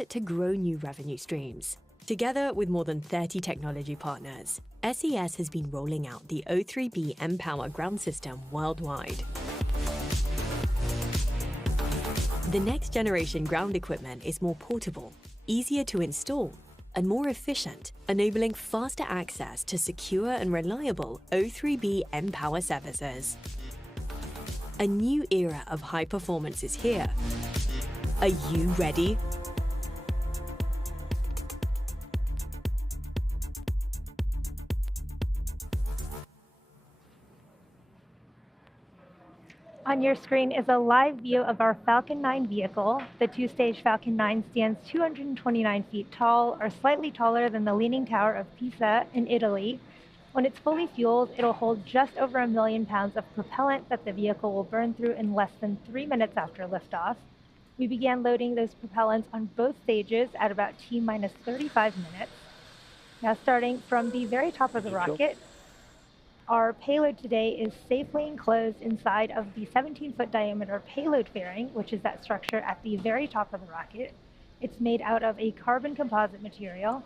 poised to grow new revenue streams. Together with more than 30 technology partners, SES has been rolling out the O3b mPOWER ground system worldwide. The next generation ground equipment is more portable, easier to install, and more efficient, enabling faster access to secure and reliable O3b mPOWER services. A new era of high performance is here. Are you ready? On your screen is a live view of our Falcon 9 vehicle. The two-stage Falcon 9 stands 229 feet tall, or slightly taller than the Leaning Tower of Pisa in Italy. When it's fully fueled, it'll hold just over 1 million pounds of propellant that the vehicle will burn through in less than 3 minutes after liftoff. We began loading those propellants on both stages at about T-minus 35 minutes. Now, starting from the very top of the rocket, our payload today is safely enclosed inside of the 17-foot diameter payload fairing, which is that structure at the very top of the rocket. It's made out of a carbon composite material.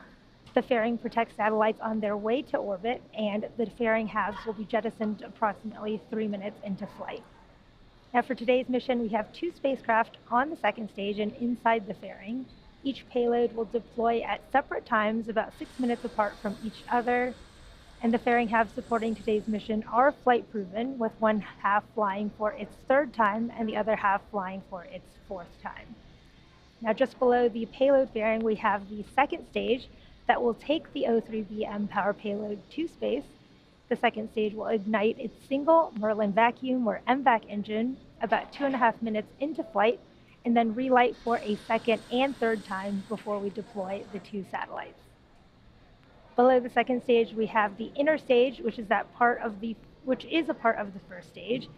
The fairing protects satellites on their way to orbit, and the fairing halves will be jettisoned approximately 3 minutes into flight. Now, for today's mission, we have 2 spacecraft on the second stage and inside the fairing. Each payload will deploy at separate times, about 6 minutes apart from each other. And the fairing halves supporting today's mission are flight proven, with one half flying for its 3rd time and the other half flying for its 4th time. Now, just below the payload fairing, we have the second stage that will take the O3b mPOWER payload to space. The second stage will ignite its single Merlin vacuum or MVAC engine about 2.5 minutes into flight, and then relight for a 2nd and 3rd time before we deploy the 2 satellites. Below the second stage, we have the inner stage, which is a part of the first stage.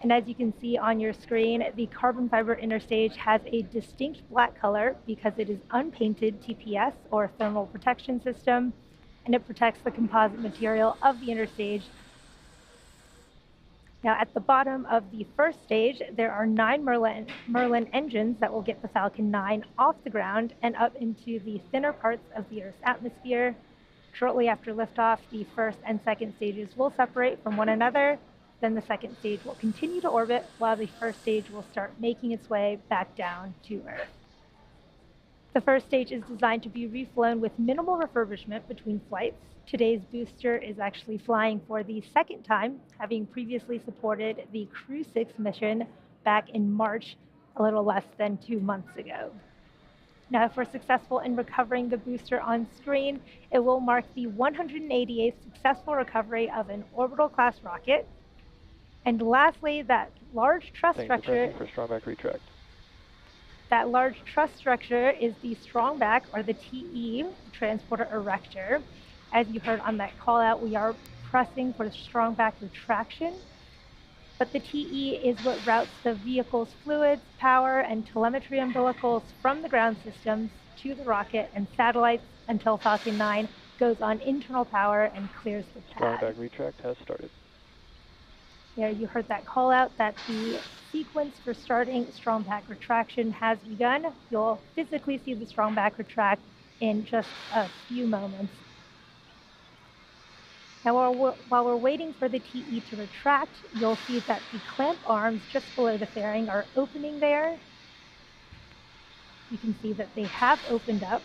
And as you can see on your screen, the carbon fiber inner stage has a distinct black color because it is unpainted TPS, or thermal protection system, and it protects the composite material of the inner stage. Now, at the bottom of the first stage, there are 9 Merlin engines that will get the Falcon 9 off the ground and up into the thinner parts of the Earth's atmosphere. Shortly after liftoff, the first and second stages will separate from one another. Then the second stage will continue to orbit, while the first stage will start making its way back down to Earth. The first stage is designed to be reflown with minimal refurbishment between flights. Today's booster is actually flying for the 2nd time, having previously supported the Crew 6 mission back in March, a little less than 2 months ago. Now, if we're successful in recovering the booster on screen, it will mark the 188th successful recovery of an orbital-class rocket. And lastly, that large truss structure. For strong back retract. That large truss structure is the strong back, or the TE, transporter erector. As you heard on that call out, we are pressing for the strong back retraction. But the TE is what routes the vehicle's fluids, power, and telemetry umbilicals from the ground systems to the rocket and satellites until Falcon 9 goes on internal power and clears the pad. Strong back retract has started. There, you heard that call out that the sequence for starting strong back retraction has begun. You'll physically see the strong back retract in just a few moments. Now, while we're waiting for the TE to retract, you'll see that the clamp arms just below the fairing are opening there. You can see that they have opened up.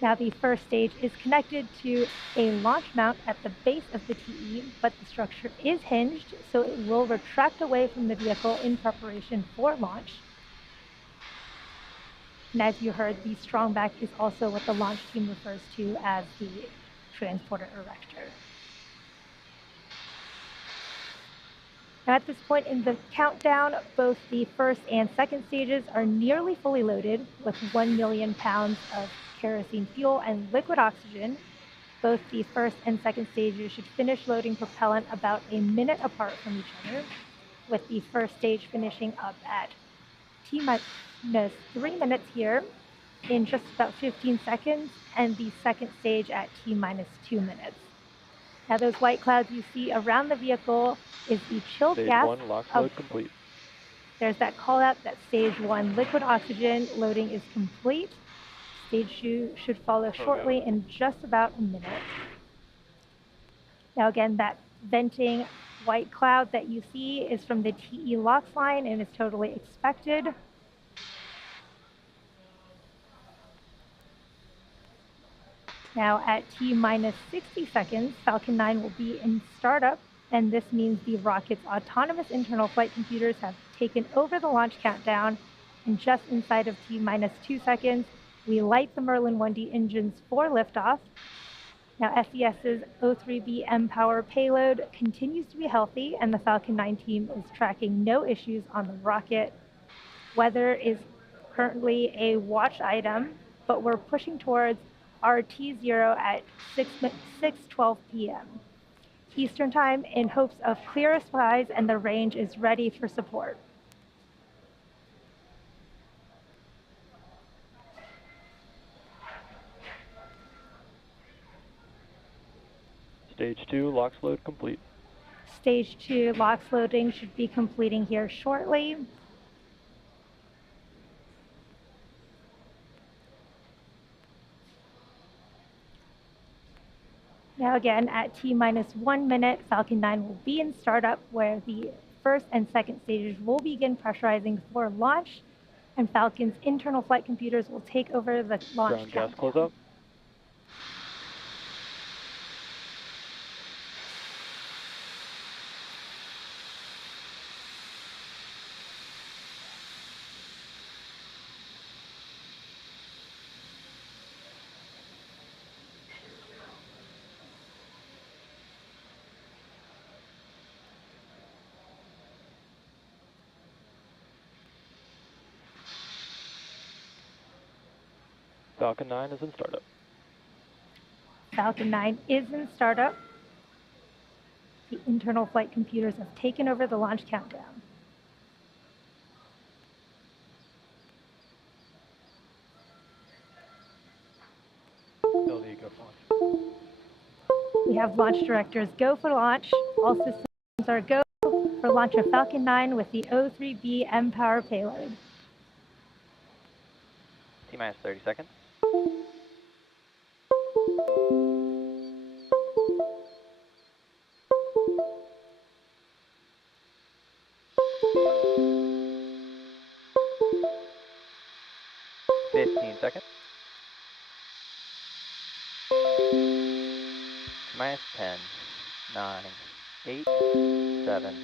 Now, the first stage is connected to a launch mount at the base of the TE, but the structure is hinged, so it will retract away from the vehicle in preparation for launch. And as you heard, the strong back is also what the launch team refers to as the transporter erector. Now, at this point in the countdown, both the first and second stages are nearly fully loaded with 1 million pounds of kerosene fuel and liquid oxygen. Both the first and second stages should finish loading propellant about a minute apart from each other, with the first stage finishing up at T-minus 3 minutes here in just about 15 seconds, and the second stage at T-minus 2 minutes. Now, those white clouds you see around the vehicle is the chilled Stage gas. Stage 1 lock load complete. There's that call out that stage 1 liquid oxygen loading is complete. Stage 2 should follow shortly in just about a minute. Now again, that venting white cloud that you see is from the TE LOX line and is totally expected. Now at T minus 60 seconds, Falcon 9 will be in startup, and this means the rocket's autonomous internal flight computers have taken over the launch countdown, and just inside of T minus 2 seconds, we light the Merlin 1D engines for liftoff. Now SES's O3b mPOWER payload continues to be healthy, and the Falcon 9 team is tracking no issues on the rocket. Weather is currently a watch item, but we're pushing towards RT0 at 6:12 p.m. Eastern Time in hopes of clearer skies, and the range is ready for support. Stage 2 LOX load complete. Stage 2 LOX loading should be completing here shortly. Now again, at T minus 1 minute, Falcon 9 will be in startup, where the first and second stages will begin pressurizing for launch, and Falcon's internal flight computers will take over the launch Ground gas countdown. close up. Falcon 9 is in startup. Falcon 9 is in startup. The internal flight computers have taken over the launch countdown. LD, go for launch. We have launch directors go for launch. All systems are go for launch of Falcon 9 with the O3b mPOWER payload. T minus 30 seconds. Seconds. Minus 10, 9, 8, 7,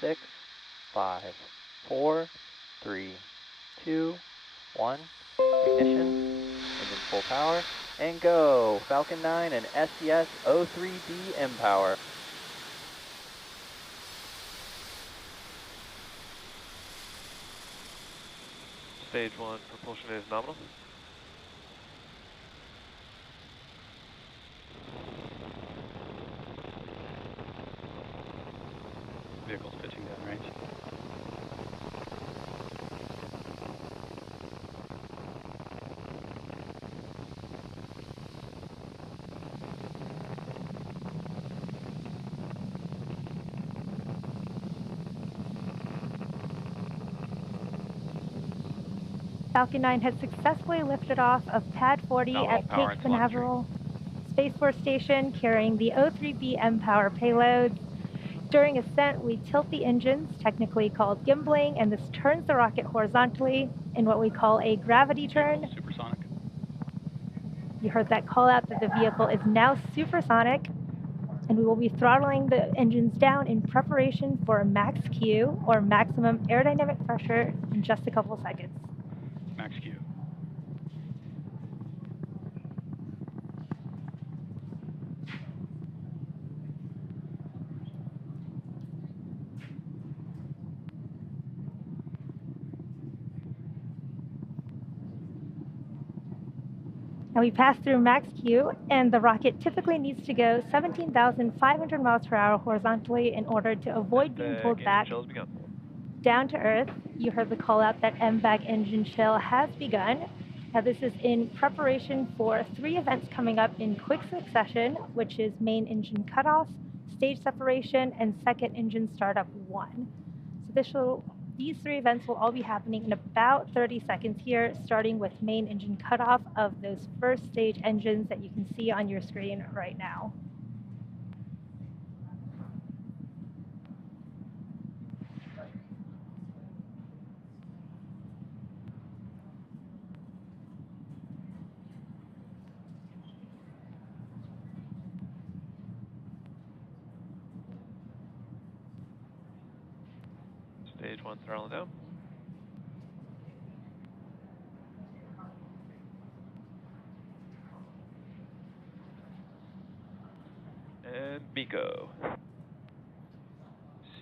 6, 5, 4, 3, 2, 1. Ignition, engine full power, and go. Falcon 9 and SES O3b mPOWER. Stage 1 propulsion is nominal. Vehicle's pitching downrange. Falcon 9 has successfully lifted off of Pad 40 at Cape Canaveral Space Force Station, carrying the O3b mPOWER payload. During ascent, we tilt the engines, technically called gimbling, and this turns the rocket horizontally in what we call a gravity turn. Supersonic. You heard that call out that the vehicle is now supersonic, and we will be throttling the engines down in preparation for max Q, or maximum aerodynamic pressure, in just a couple seconds. Max Q. Now we pass through max Q, and the rocket typically needs to go 17,500 miles per hour horizontally in order to avoid being pulled back down to Earth. You heard the call out that MVAC engine chill has begun. Now this is in preparation for 3 events coming up in quick succession, which is main engine cutoff, stage separation, and second engine startup 1. So These three events will all be happening in about 30 seconds here, starting with main engine cutoff of those first stage engines that you can see on your screen right now. Stage 1 throttling down. And MECO.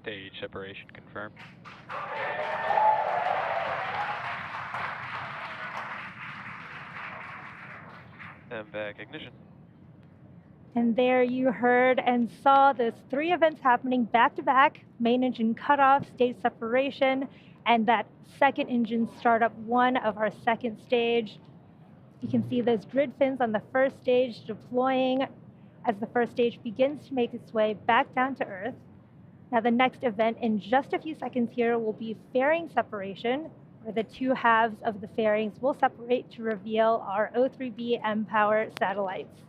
Stage separation confirmed. MVAC ignition. And there you heard and saw those three events happening back to back: main engine cutoff, stage separation, and that second engine startup one of our second stage. You can see those grid fins on the first stage deploying as the first stage begins to make its way back down to Earth. Now the next event in just a few seconds here will be fairing separation, where the two halves of the fairings will separate to reveal our O3b mPOWER satellites.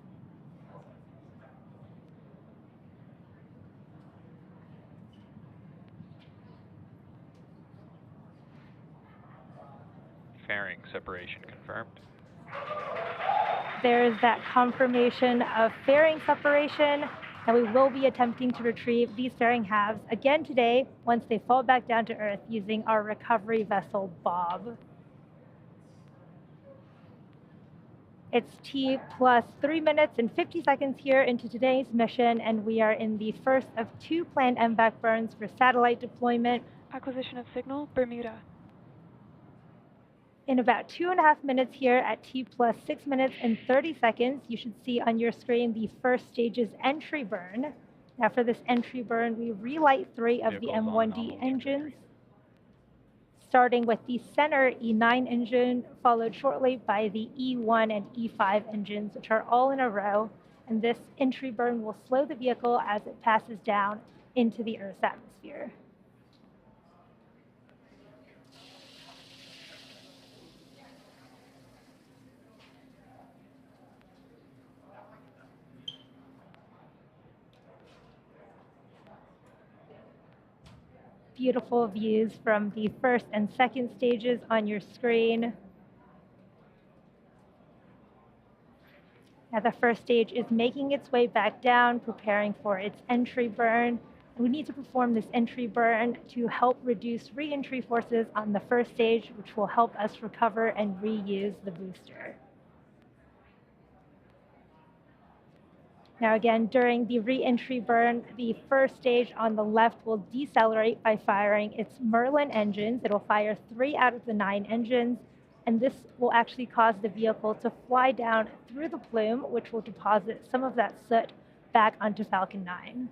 Fairing separation confirmed. There's that confirmation of fairing separation, and we will be attempting to retrieve these fairing halves again today once they fall back down to Earth using our recovery vessel, Bob. It's T plus 3 minutes and 50 seconds here into today's mission, and we are in the first of two planned MVAC burns for satellite deployment. Acquisition of signal, Bermuda. In about 2.5 minutes here at T plus 6 minutes and 30 seconds, you should see on your screen the first stage's entry burn. Now for this entry burn, we relight 3 of the M1D engines, starting with the center E9 engine, followed shortly by the E1 and E5 engines, which are all in a row. And this entry burn will slow the vehicle as it passes down into the Earth's atmosphere. Beautiful views from the first and second stages on your screen. Now the first stage is making its way back down, preparing for its entry burn. And we need to perform this entry burn to help reduce re-entry forces on the first stage, which will help us recover and reuse the booster. Now again, during the re-entry burn, the first stage on the left will decelerate by firing its Merlin engines. It'll fire 3 out of the 9 engines, and this will actually cause the vehicle to fly down through the plume, which will deposit some of that soot back onto Falcon 9.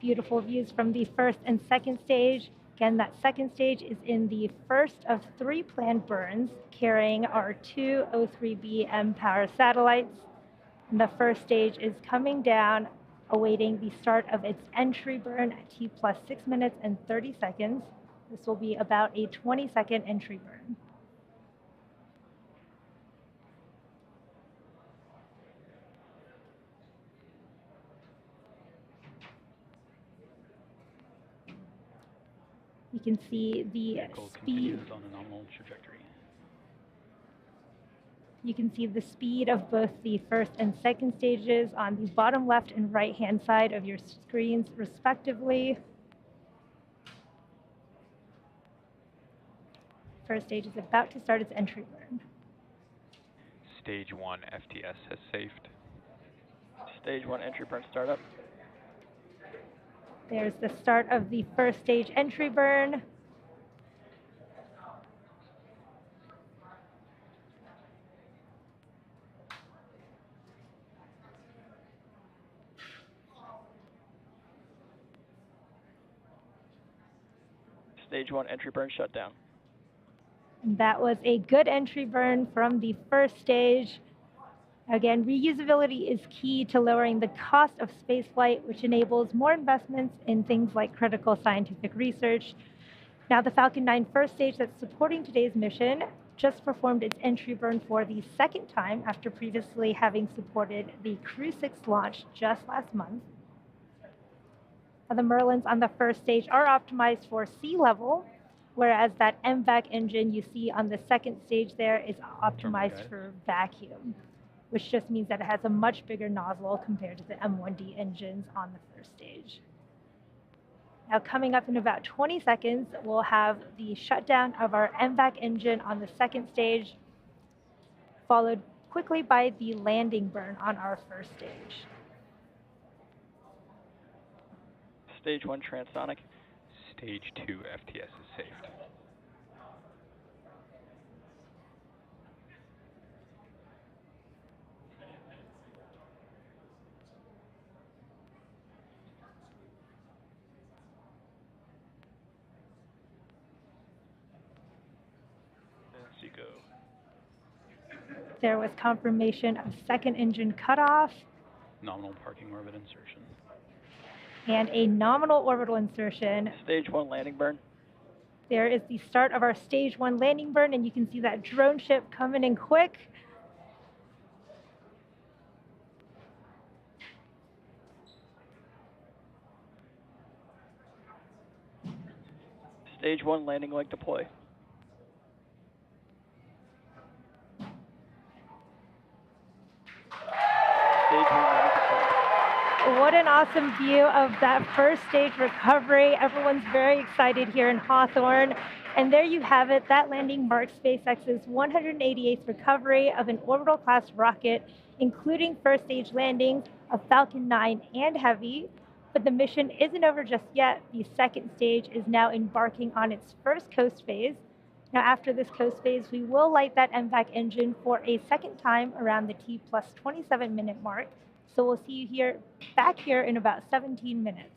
Beautiful views from the first and second stage. Again, that second stage is in the first of 3 planned burns, carrying our 2 O3b mPOWER satellites. And the first stage is coming down, awaiting the start of its entry burn at T plus 6 minutes and 30 seconds. This will be about a 20-second entry burn. You can see the speed. On a nominal trajectory. You can see the speed of both the first and second stages on the bottom left and right-hand side of your screens, respectively. First stage is about to start its entry burn. Stage 1 FTS has saved. Stage 1 entry burn startup. There's the start of the first stage entry burn. Stage 1 entry burn shutdown. And that was a good entry burn from the first stage. Again, reusability is key to lowering the cost of spaceflight, which enables more investments in things like critical scientific research. Now, the Falcon 9 first stage that's supporting today's mission just performed its entry burn for the second time after previously having supported the Crew 6 launch just last month. Now, the Merlins on the first stage are optimized for sea level, whereas that MVAC engine you see on the second stage there is optimized for vacuum, which just means that it has a much bigger nozzle compared to the M1D engines on the first stage. Now, coming up in about 20 seconds, we'll have the shutdown of our MVAC engine on the second stage, followed quickly by the landing burn on our first stage. Stage 1 transonic. Stage 2 FTS is saved. And Seco. There was confirmation of second engine cutoff Nominal parking orbit insertion. and a nominal orbital insertion. Stage 1 landing burn. There is the start of our stage 1 landing burn, and you can see that drone ship coming in quick. Stage 1 landing leg deploy. Stage 1 landing confirmed. What an awesome view of that first stage recovery. Everyone's very excited here in Hawthorne. And there you have it. That landing marks SpaceX's 188th recovery of an orbital class rocket, including first stage landings of Falcon 9 and Heavy. But the mission isn't over just yet. The second stage is now embarking on its first coast phase. Now, after this coast phase, we will light that MVAC engine for a second time around the T plus 27 minute mark. So we'll see you back here in about 17 minutes.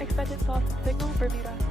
Expected source signal, Bermuda.